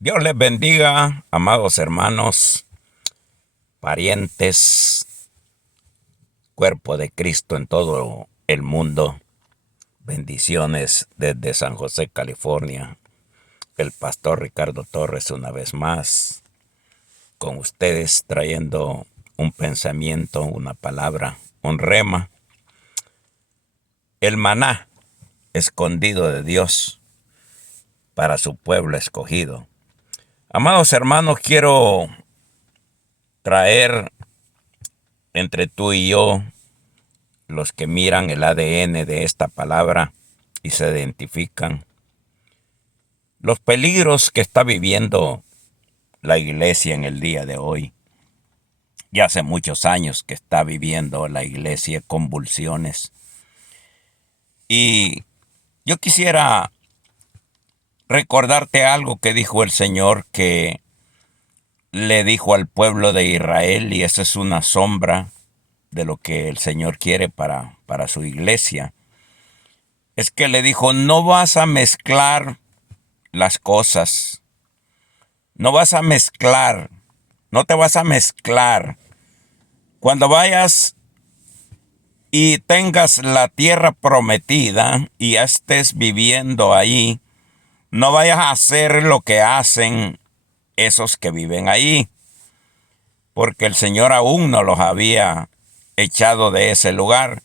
Dios les bendiga, amados hermanos, parientes, cuerpo de Cristo en todo el mundo. Bendiciones desde San José, California. El pastor Ricardo Torres una vez más con ustedes trayendo un pensamiento, una palabra, un rema. El maná escondido de Dios para su pueblo escogido. Amados hermanos, quiero traer entre tú y yo, los que miran el ADN de esta palabra y se identifican, los peligros que está viviendo la iglesia en el día de hoy. Ya hace muchos años que está viviendo la iglesia convulsiones. Y yo quisiera recordarte algo que dijo el Señor, que le dijo al pueblo de Israel, y esa es una sombra de lo que el Señor quiere para su iglesia. Es que le dijo, no vas a mezclar las cosas. No vas a mezclar. No te vas a mezclar. Cuando vayas y tengas la tierra prometida y ya estés viviendo ahí, no vayas a hacer lo que hacen esos que viven ahí, porque el Señor aún no los había echado de ese lugar.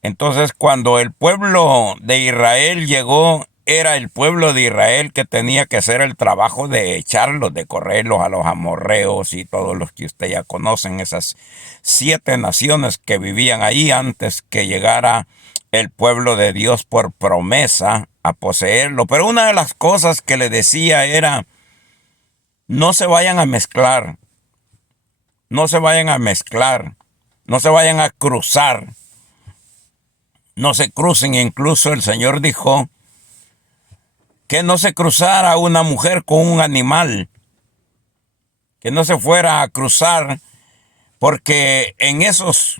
Entonces, cuando el pueblo de Israel llegó, era el pueblo de Israel que tenía que hacer el trabajo de echarlos, de correrlos a los amorreos y todos los que usted ya conocen, esas 7 naciones que vivían ahí antes que llegara el pueblo de Dios por promesa a poseerlo. Pero una de las cosas que le decía era, no se vayan a mezclar, no se vayan a mezclar, no se vayan a cruzar. No se crucen. Incluso el Señor dijo que no se cruzara una mujer con un animal, que no se fuera a cruzar, porque en esos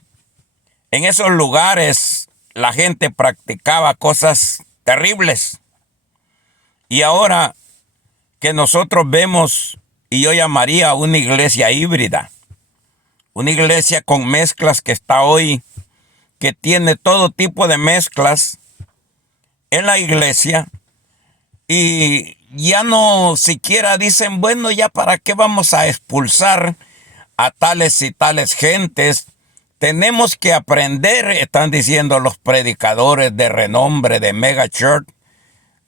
lugares la gente practicaba cosas terribles. Y ahora que nosotros vemos, y yo llamaría una iglesia híbrida, una iglesia con mezclas que está hoy, que tiene todo tipo de mezclas en la iglesia, y ya no siquiera dicen, bueno, ya para qué vamos a expulsar a tales y tales gentes. Tenemos que aprender, están diciendo los predicadores de renombre de Mega Church,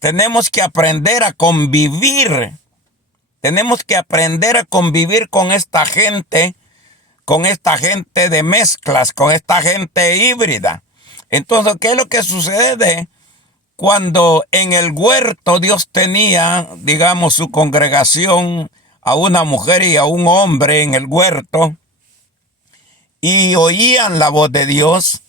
tenemos que aprender a convivir. Tenemos que aprender a convivir con esta gente de mezclas, con esta gente híbrida. Entonces, ¿qué es lo que sucede? Cuando en el huerto Dios tenía, digamos, su congregación, a una mujer y a un hombre en el huerto, y oían la voz de Dios,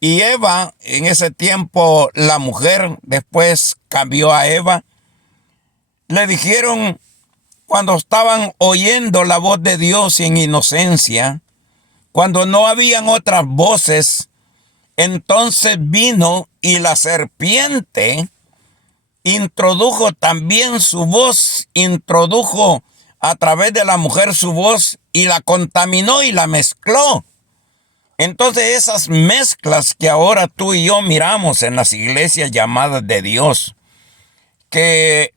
y Eva, en ese tiempo la mujer, después cambió a Eva, le dijeron, cuando estaban oyendo la voz de Dios en inocencia, cuando no habían otras voces, entonces vino y la serpiente introdujo también su voz, introdujo a través de la mujer su voz y la contaminó y la mezcló. Entonces esas mezclas que ahora tú y yo miramos en las iglesias llamadas de Dios, que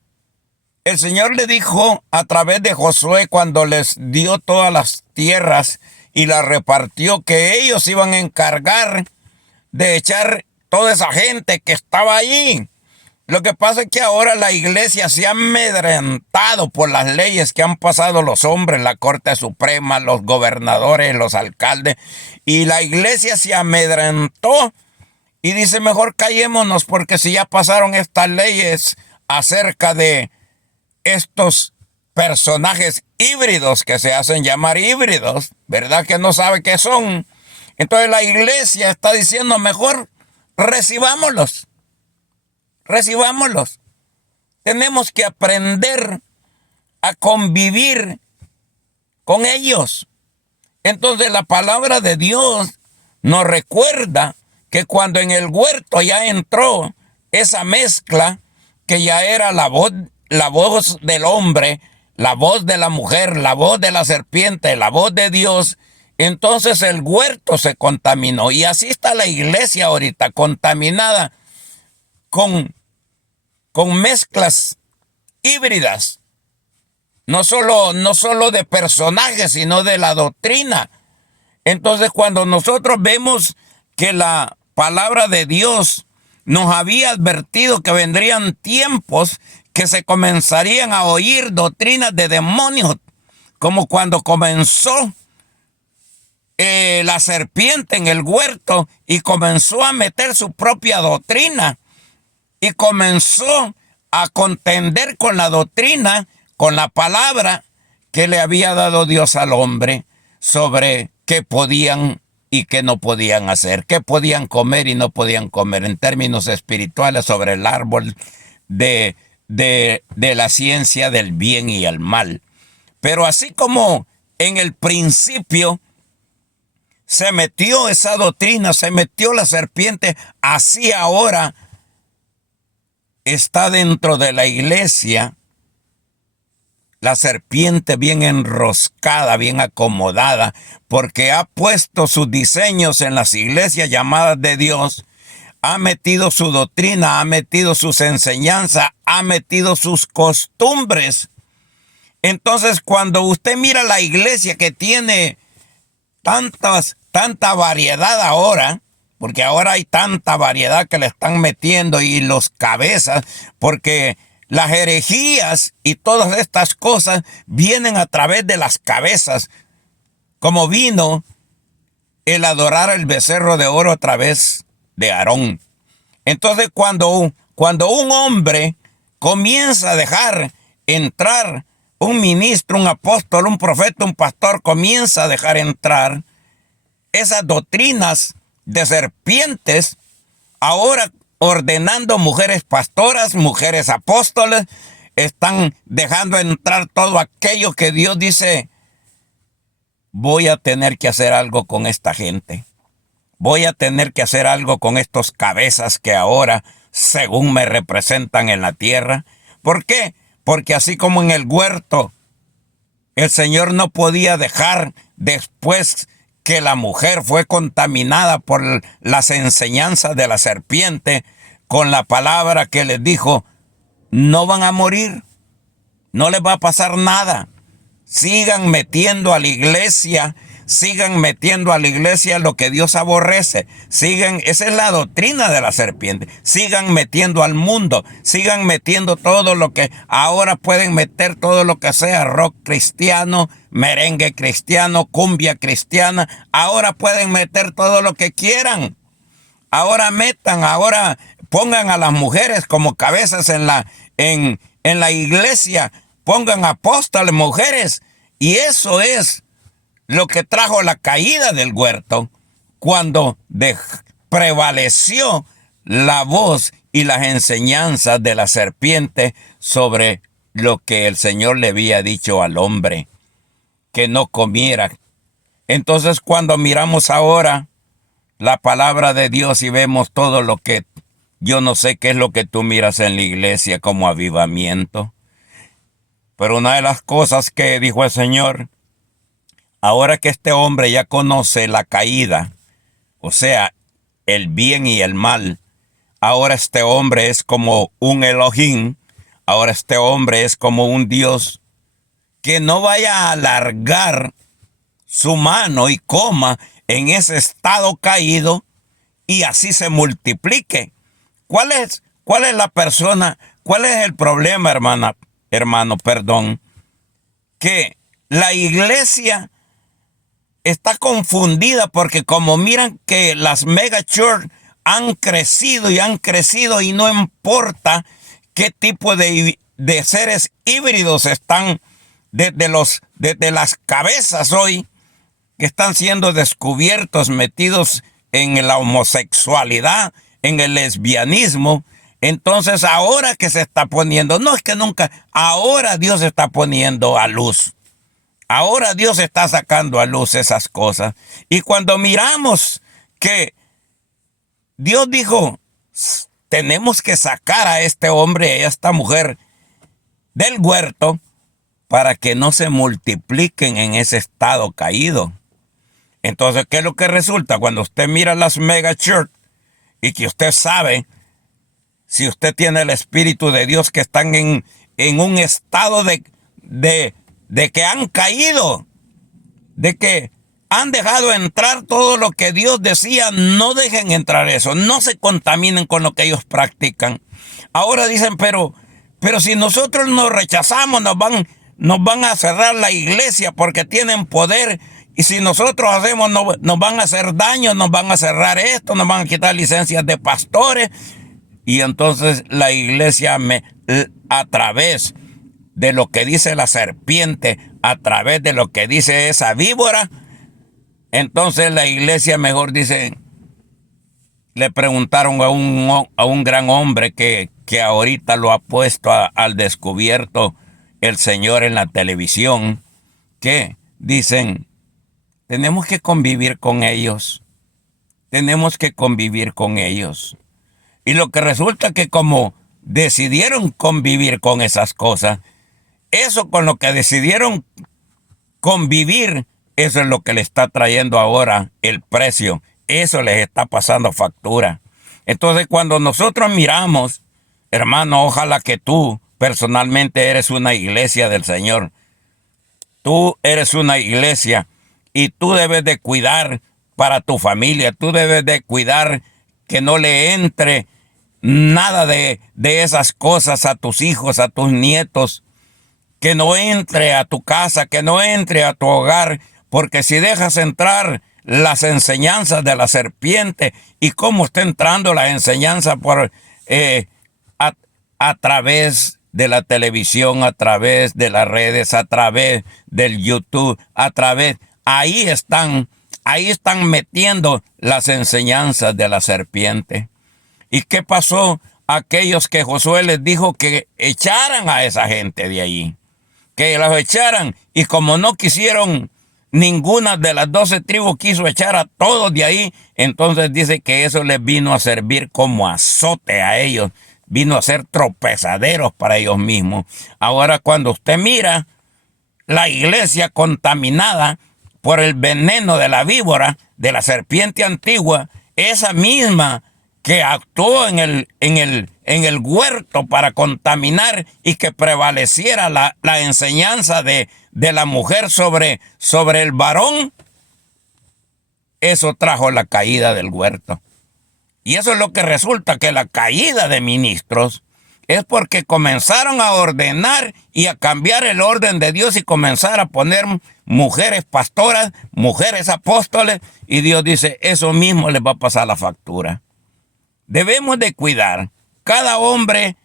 el Señor le dijo a través de Josué cuando les dio todas las tierras y las repartió, que ellos iban a encargar de echar toda esa gente que estaba allí. Lo que pasa es que ahora la iglesia se ha amedrentado por las leyes que han pasado los hombres, la Corte Suprema, los gobernadores, los alcaldes, y la iglesia se amedrentó y dice, mejor callémonos, porque si ya pasaron estas leyes acerca de estos personajes híbridos que se hacen llamar híbridos, ¿verdad? Que no sabe qué son. Entonces la iglesia está diciendo, mejor recibámoslos. Recibámoslos. Tenemos que aprender a convivir con ellos. Entonces la palabra de Dios nos recuerda que cuando en el huerto ya entró esa mezcla, que ya era la voz del hombre la voz de la mujer, la voz de la serpiente, la voz de Dios, entonces el huerto se contaminó. Y así está la iglesia ahorita, contaminada con mezclas híbridas. No solo de personajes, sino de la doctrina. Entonces, cuando nosotros vemos que la palabra de Dios nos había advertido que vendrían tiempos que se comenzarían a oír doctrinas de demonios, como cuando comenzó la serpiente en el huerto y comenzó a meter su propia doctrina y comenzó a contender con la doctrina, con la palabra que le había dado Dios al hombre sobre qué podían y qué no podían hacer, qué podían comer y no podían comer en términos espirituales sobre el árbol de la ciencia del bien y el mal. Pero así como en el principio se metió esa doctrina, se metió la serpiente, así ahora está dentro de la iglesia la serpiente bien enroscada, bien acomodada, porque ha puesto sus diseños en las iglesias llamadas de Dios, ha metido su doctrina, ha metido sus enseñanzas, ha metido sus costumbres. Entonces, cuando usted mira la iglesia que tiene tanta variedad ahora, porque ahora hay tanta variedad que le están metiendo y los cabezas, porque las herejías y todas estas cosas vienen a través de las cabezas, como vino el adorar el becerro de oro a través de Aarón. Entonces, cuando un hombre comienza a dejar entrar un ministro, un apóstol, un profeta, un pastor, comienza a dejar entrar esas doctrinas de serpientes, ahora ordenando mujeres pastoras, mujeres apóstoles, están dejando entrar todo aquello que Dios dice, voy a tener que hacer algo con esta gente. Voy a tener que hacer algo con estos cabezas que ahora, según me representan en la tierra. ¿Por qué? Porque así como en el huerto, el Señor no podía dejar después que la mujer fue contaminada por las enseñanzas de la serpiente con la palabra que les dijo, no van a morir, no les va a pasar nada. Sigan metiendo a la iglesia lo que Dios aborrece. Esa es la doctrina de la serpiente. Sigan metiendo al mundo, sigan metiendo todo lo que ahora pueden meter, todo lo que sea rock cristiano, merengue cristiano, cumbia cristiana. Ahora pueden meter todo lo que quieran. Ahora pongan a las mujeres como cabezas en la iglesia, pongan apóstoles mujeres, y eso es lo que trajo la caída del huerto, cuando prevaleció la voz y las enseñanzas de la serpiente sobre lo que el Señor le había dicho al hombre, que no comiera. Entonces, cuando miramos ahora la palabra de Dios y vemos todo lo que, yo no sé qué es lo que tú miras en la iglesia como avivamiento, pero una de las cosas que dijo el Señor, ahora que este hombre ya conoce la caída, o sea, el bien y el mal, ahora este hombre es como un Elohim, ahora este hombre es como un Dios que no vaya a alargar su mano y coma en ese estado caído y así se multiplique. ¿Cuál es la persona? ¿Cuál es el problema, hermano, que la iglesia está confundida porque como miran que las mega church han crecido y no importa qué tipo de seres híbridos están desde las cabezas hoy que están siendo descubiertos, metidos en la homosexualidad, en el lesbianismo. Entonces ahora que se está poniendo, no es que nunca, ahora Dios está poniendo a luz. Ahora Dios está sacando a luz esas cosas. Y cuando miramos que Dios dijo, tenemos que sacar a este hombre y a esta mujer del huerto, para que no se multipliquen en ese estado caído. Entonces, ¿qué es lo que resulta? Cuando usted mira las mega church y que usted sabe, si usted tiene el Espíritu de Dios, que están en un estado de que han caído, de que han dejado entrar todo lo que Dios decía, no dejen entrar eso, no se contaminen con lo que ellos practican. Ahora dicen, pero si nosotros nos rechazamos, nos van a cerrar la iglesia porque tienen poder, y si nosotros hacemos, nos van a hacer daño, nos van a cerrar esto, nos van a quitar licencias de pastores. Y entonces la iglesia, a través de lo que dice la serpiente, a través de lo que dice esa víbora, entonces la iglesia mejor dice, le preguntaron a un gran hombre que ahorita lo ha puesto al descubierto el Señor en la televisión, que dicen, tenemos que convivir con ellos, tenemos que convivir con ellos. Y lo que resulta que como decidieron convivir con esas cosas, eso con lo que decidieron convivir, eso es lo que le está trayendo ahora el precio. Eso les está pasando factura. Entonces, cuando nosotros miramos, hermano, ojalá que tú personalmente eres una iglesia del Señor. Tú eres una iglesia y tú debes de cuidar para tu familia. Tú debes de cuidar que no le entre nada de esas cosas a tus hijos, a tus nietos. Que no entre a tu casa, que no entre a tu hogar, porque si dejas entrar las enseñanzas de la serpiente, y cómo está entrando la enseñanza a través de la televisión, a través de las redes, a través del YouTube, ahí están metiendo las enseñanzas de la serpiente. ¿Y qué pasó? Aquellos que Josué les dijo que echaran a esa gente de allí, que los echaran, y como no quisieron, ninguna de las 12 tribus quiso echar a todos de ahí, entonces dice que eso les vino a servir como azote a ellos, vino a ser tropezaderos para ellos mismos. Ahora, cuando usted mira la iglesia contaminada por el veneno de la víbora, de la serpiente antigua, esa misma que actuó en el huerto para contaminar y que prevaleciera la enseñanza de la mujer sobre el varón, eso trajo la caída del huerto. Y eso es lo que resulta, que la caída de ministros es porque comenzaron a ordenar y a cambiar el orden de Dios y comenzar a poner mujeres pastoras, mujeres apóstoles, y Dios dice, eso mismo les va a pasar la factura. Debemos de cuidar. Cada hombre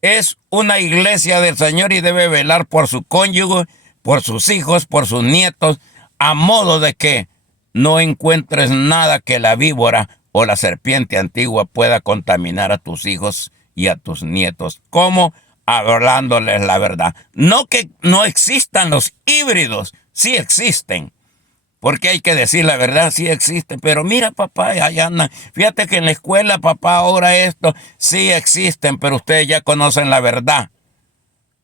es una iglesia del Señor y debe velar por su cónyuge, por sus hijos, por sus nietos, a modo de que no encuentres nada que la víbora o la serpiente antigua pueda contaminar a tus hijos y a tus nietos. ¿Cómo? Hablándoles la verdad. No que no existan los híbridos, sí existen. Porque hay que decir la verdad, sí existe. Pero mira, papá, allá andan. Fíjate que en la escuela, papá, ahora esto, sí existen, pero ustedes ya conocen la verdad.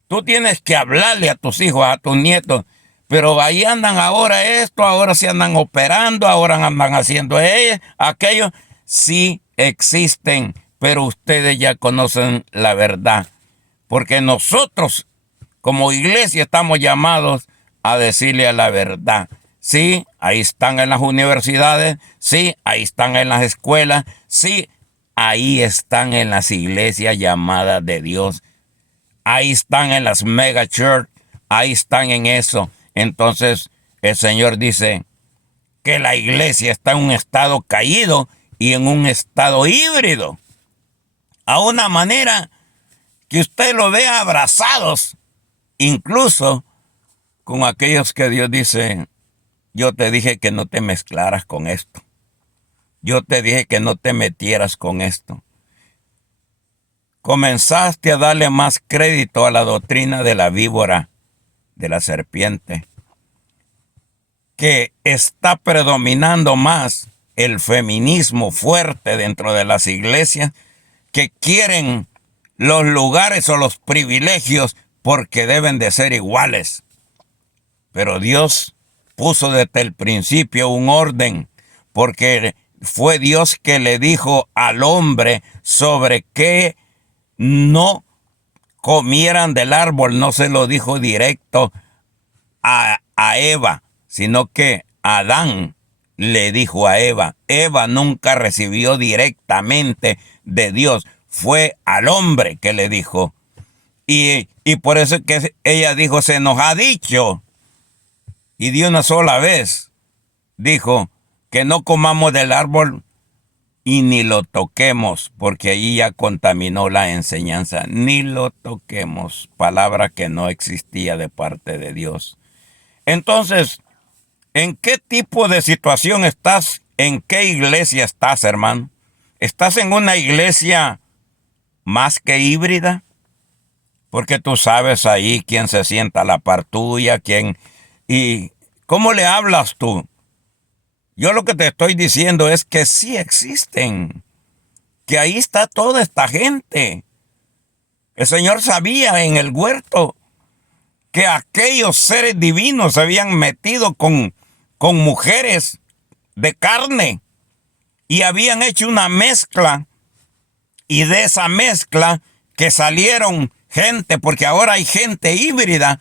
Tú tienes que hablarle a tus hijos, a tus nietos. Pero ahí andan ahora esto, ahora se andan operando, ahora andan haciendo aquello. Sí existen, pero ustedes ya conocen la verdad. Porque nosotros, como iglesia, estamos llamados a decirle a la verdad. Sí, ahí están en las universidades, sí, ahí están en las escuelas, sí, ahí están en las iglesias llamadas de Dios, ahí están en las mega church, ahí están en eso. Entonces el Señor dice que la iglesia está en un estado caído y en un estado híbrido, a una manera que usted lo vea abrazados, incluso con aquellos que Dios dice, yo te dije que no te mezclaras con esto. Yo te dije que no te metieras con esto. Comenzaste a darle más crédito a la doctrina de la víbora, de la serpiente, que está predominando más el feminismo fuerte dentro de las iglesias, que quieren los lugares o los privilegios porque deben de ser iguales. Pero Dios puso desde el principio un orden, porque fue Dios que le dijo al hombre sobre qué no comieran del árbol. No se lo dijo directo a Eva, sino que Adán le dijo a Eva. Eva nunca recibió directamente de Dios, fue al hombre que le dijo. Y por eso es que ella dijo, se nos ha dicho, y de una sola vez dijo que no comamos del árbol y ni lo toquemos, porque allí ya contaminó la enseñanza. Ni lo toquemos, palabra que no existía de parte de Dios. Entonces, ¿en qué tipo de situación estás? ¿En qué iglesia estás, hermano? ¿Estás en una iglesia más que híbrida? Porque tú sabes ahí quién se sienta a la par tuya, quién... ¿Y cómo le hablas tú? Yo lo que te estoy diciendo es que sí existen, que ahí está toda esta gente. El Señor sabía en el huerto que aquellos seres divinos se habían metido con mujeres de carne y habían hecho una mezcla, y de esa mezcla que salieron gente, porque ahora hay gente híbrida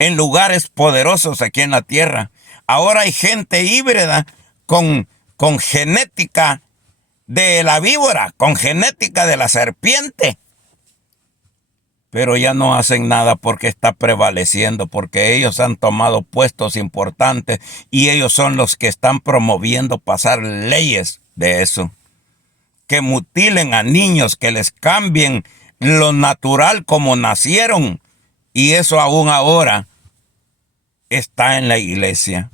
en lugares poderosos aquí en la tierra. Ahora hay gente híbrida con genética de la víbora, con genética de la serpiente. Pero ya no hacen nada porque está prevaleciendo, porque ellos han tomado puestos importantes y ellos son los que están promoviendo pasar leyes de eso. Que mutilen a niños, que les cambien lo natural como nacieron. Y eso aún ahora está en la iglesia.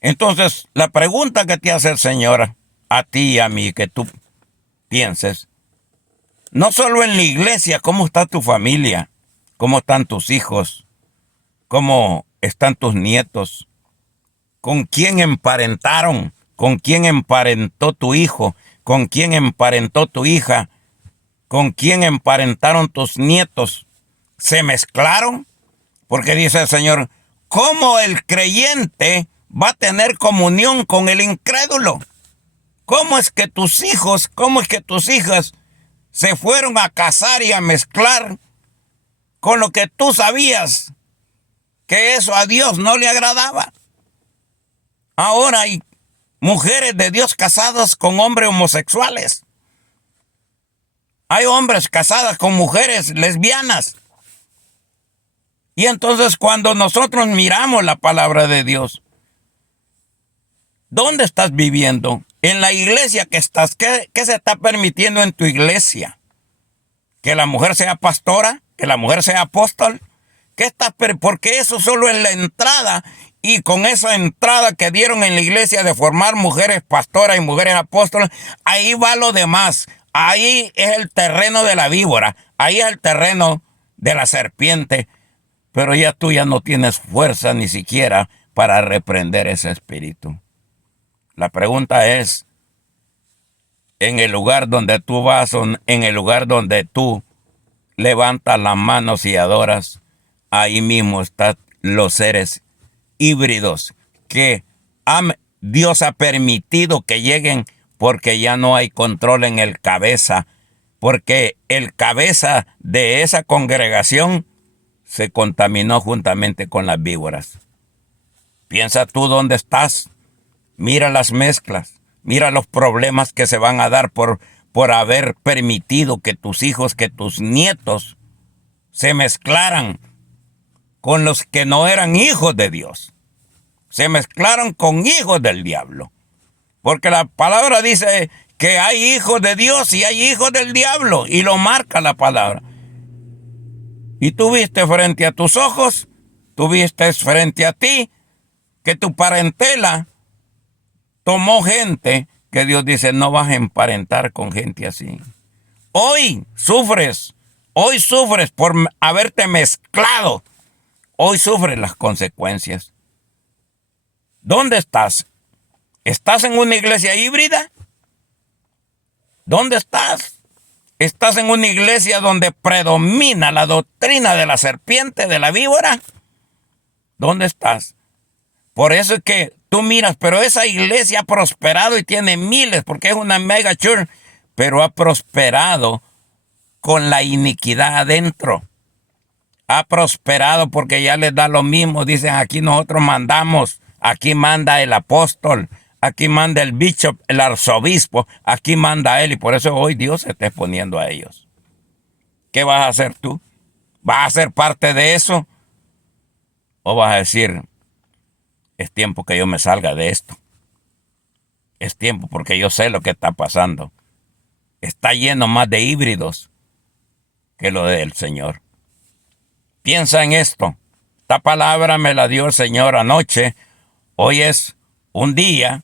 Entonces, la pregunta que te hace el Señor a ti y a mí, que tú pienses, no solo en la iglesia, ¿cómo está tu familia? ¿Cómo están tus hijos? ¿Cómo están tus nietos? ¿Con quién emparentaron? ¿Con quién emparentó tu hijo? ¿Con quién emparentó tu hija? ¿Con quién emparentaron tus nietos? ¿Se mezclaron? Porque dice el Señor, ¿cómo el creyente va a tener comunión con el incrédulo? ¿Cómo es que tus hijos, cómo es que tus hijas se fueron a casar y a mezclar con lo que tú sabías que eso a Dios no le agradaba? Ahora hay mujeres de Dios casadas con hombres homosexuales. Hay hombres casados con mujeres lesbianas. Y entonces cuando nosotros miramos la palabra de Dios, ¿dónde estás viviendo? En la iglesia que estás, ¿qué se está permitiendo en tu iglesia? ¿Que la mujer sea pastora? ¿Que la mujer sea apóstol? Porque eso solo es la entrada, y con esa entrada que dieron en la iglesia de formar mujeres pastoras y mujeres apóstoles, ahí va lo demás. Ahí es el terreno de la víbora, ahí es el terreno de la serpiente, pero ya tú ya no tienes fuerza ni siquiera para reprender ese espíritu. La pregunta es, en el lugar donde tú vas, en el lugar donde tú levantas las manos y adoras, ahí mismo están los seres híbridos que Dios ha permitido que lleguen, porque ya no hay control en el cabeza, porque el cabeza de esa congregación se contaminó juntamente con las víboras. Piensa tú dónde estás. Mira las mezclas, mira los problemas que se van a dar por haber permitido que tus hijos, que tus nietos se mezclaran con los que no eran hijos de Dios. Se mezclaron con hijos del diablo. Porque la palabra dice que hay hijos de Dios y hay hijos del diablo, y lo marca la palabra. Y tú viste frente a tus ojos, tú viste frente a ti, que tu parentela tomó gente que Dios dice, no vas a emparentar con gente así. Hoy sufres por haberte mezclado. Hoy sufres las consecuencias. ¿Dónde estás? ¿Estás en una iglesia híbrida? ¿Dónde estás? ¿Estás en una iglesia donde predomina la doctrina de la serpiente, de la víbora? ¿Dónde estás? Por eso es que tú miras, pero esa iglesia ha prosperado y tiene miles, porque es una mega church, pero ha prosperado con la iniquidad adentro. Ha prosperado porque ya les da lo mismo. Dicen, aquí nosotros mandamos, aquí manda el apóstol, aquí manda el bishop, el arzobispo, aquí manda él, y por eso hoy Dios se está exponiendo a ellos. ¿Qué vas a hacer tú? ¿Vas a ser parte de eso? ¿O vas a decir, es tiempo que yo me salga de esto? Es tiempo porque yo sé lo que está pasando. Está lleno más de híbridos que lo del Señor. Piensa en esto. Esta palabra me la dio el Señor anoche. Hoy es un día.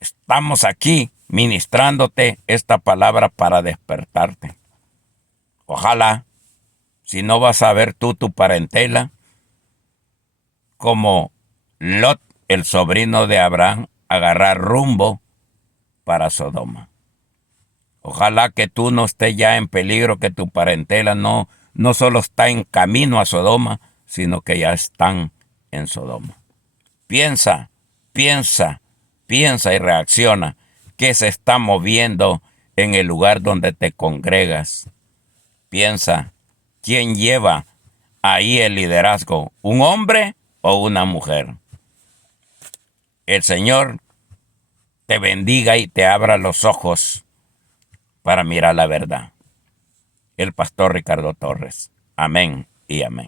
Estamos aquí ministrándote esta palabra para despertarte. Ojalá, si no vas a ver tú tu parentela, como Lot, el sobrino de Abraham, agarrar rumbo para Sodoma. Ojalá que tú no estés ya en peligro, que tu parentela no solo está en camino a Sodoma, sino que ya están en Sodoma. Piensa y reacciona. ¿Qué se está moviendo en el lugar donde te congregas? Piensa, ¿quién lleva ahí el liderazgo? ¿Un hombre o una mujer? El Señor te bendiga y te abra los ojos para mirar la verdad. El pastor Ricardo Torres. Amén y amén.